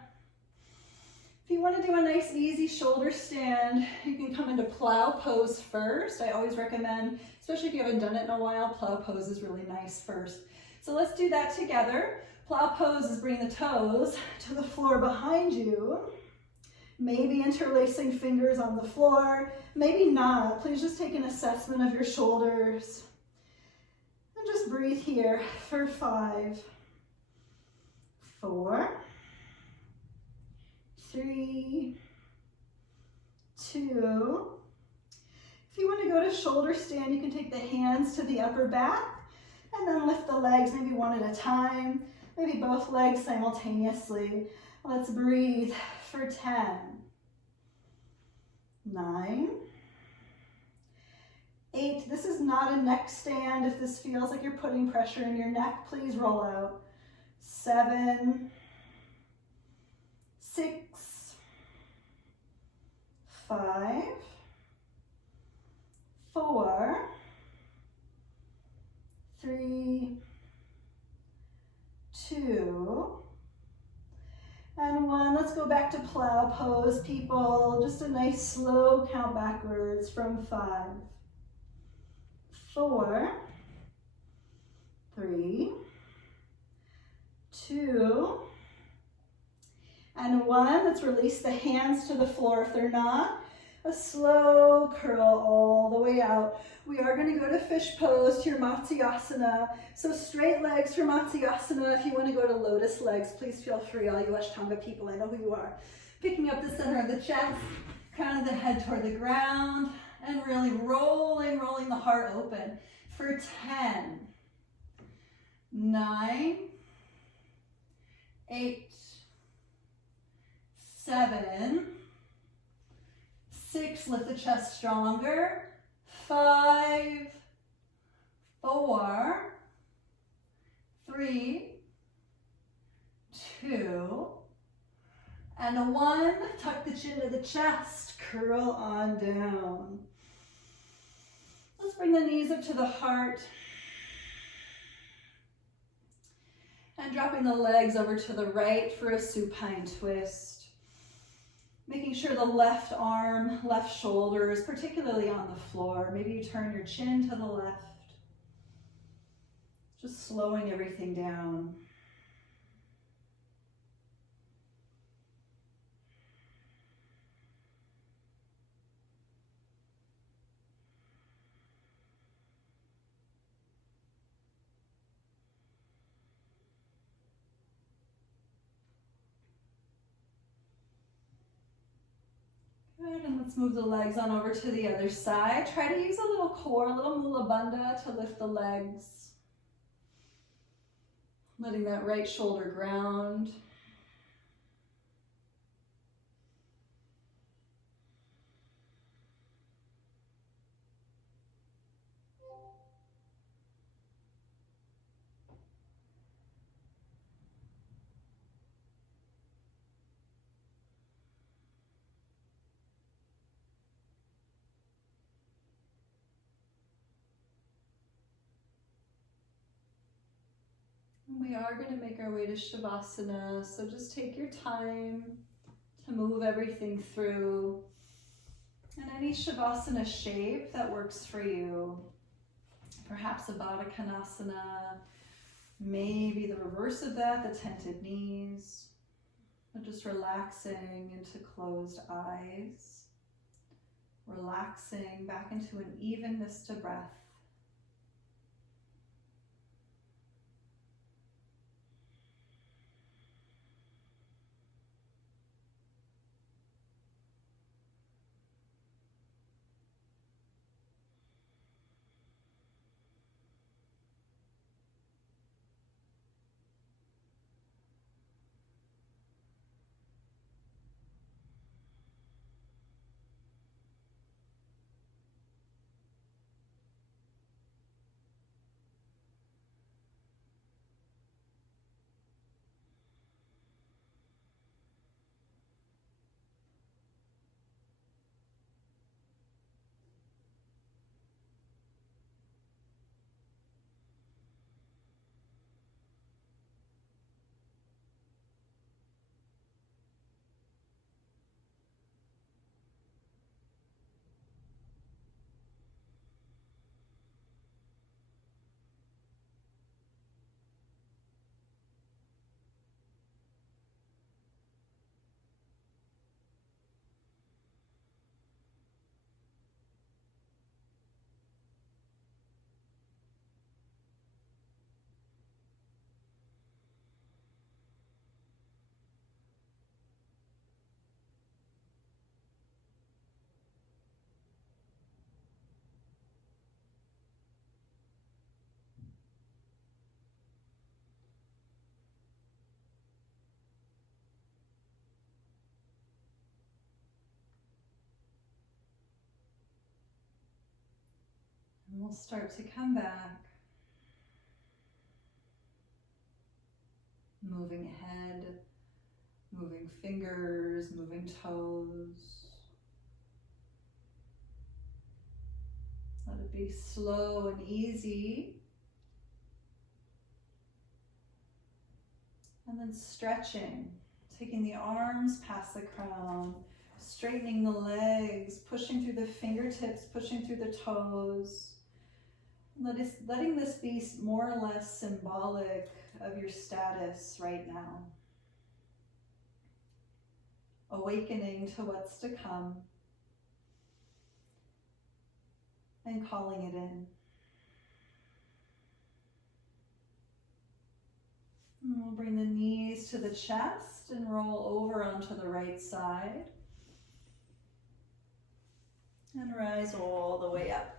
If you want to do a nice easy shoulder stand, you can come into Plow Pose first. I always recommend, especially if you haven't done it in a while, Plow Pose is really nice first. So let's do that together. Plow Pose is bring the toes to the floor behind you. Maybe interlacing fingers on the floor, maybe not. Please just take an assessment of your shoulders. And just breathe here for 5, 4, 3, 2. If you want to go to shoulder stand, you can take the hands to the upper back and then lift the legs maybe one at a time, maybe both legs simultaneously. Let's breathe for 10, 9, 8. This is not a neck stand. If this feels like you're putting pressure in your neck, please roll out. 7, 6, 5, 4, 3, 2, and 1. Let's go back to Plow Pose, people. Just a nice slow count backwards from 5, 4, 3, 2, and 1. Let's release the hands to the floor if they're not. A slow curl all the way out. We are going to go to fish pose, to your Matsyasana. So straight legs for Matsyasana. If you want to go to lotus legs, please feel free, all you Ashtanga people, I know who you are. Picking up the center of the chest, crown of the head toward the ground, and really rolling the heart open for 10, 9, 8, 7, 6, lift the chest stronger, 5, 4, 3, 2, and 1. Tuck the chin to the chest, curl on down. Let's bring the knees up to the heart. And dropping the legs over to the right for a supine twist. Making sure the left arm, left shoulder is particularly on the floor. Maybe you turn your chin to the left. Just slowing everything down. Good, and let's move the legs on over to the other side. Try to use a little core, a little mula bandha to lift the legs. Letting that right shoulder ground. We are going to make our way to Shavasana, so just take your time to move everything through. And any Shavasana shape that works for you. Perhaps a Baddha Konasana, Maybe the reverse of that, the tented knees. And just relaxing into closed eyes. Relaxing back into an evenness to breath. And we'll start to come back. Moving head, moving fingers, moving toes. Let it be slow and easy. And then stretching, taking the arms past the crown, straightening the legs, pushing through the fingertips, pushing through the toes. Letting this be more or less symbolic of your status right now. Awakening to what's to come and calling it in. And we'll bring the knees to the chest and roll over onto the right side. And rise all the way up.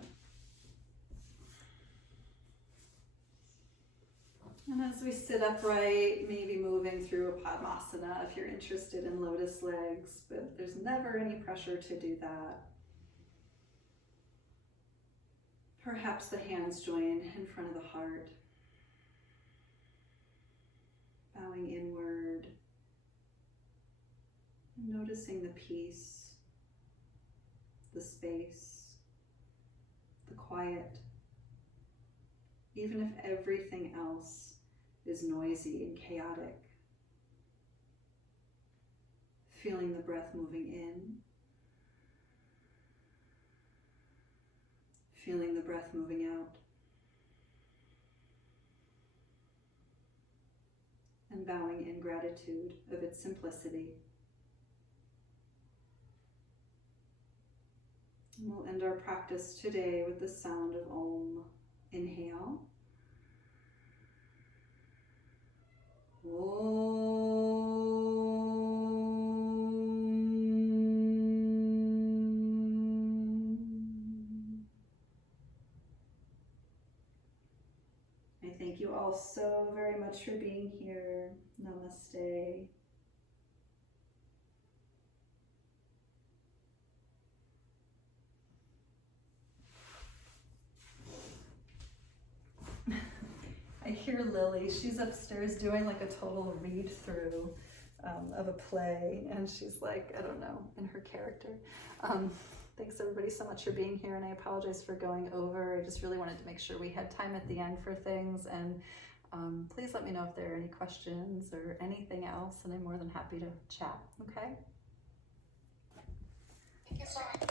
And as we sit upright, maybe moving through a Padmasana if you're interested in lotus legs, but there's never any pressure to do that. Perhaps the hands join in front of the heart. Bowing inward. And noticing the peace, the space, the quiet. Even if everything else is noisy and chaotic. Feeling the breath moving in. Feeling the breath moving out. And bowing in gratitude of its simplicity. And we'll end our practice today with the sound of Om. Inhale. I thank you all so very much for being here. Namaste. I hear Lily, she's upstairs doing like a total read through of a play, and she's like, I don't know, in her character. Thanks everybody so much for being here, and I apologize for going over. I just really wanted to make sure we had time at the end for things, and please let me know if there are any questions or anything else, and I'm more than happy to chat, okay? Thank you so much.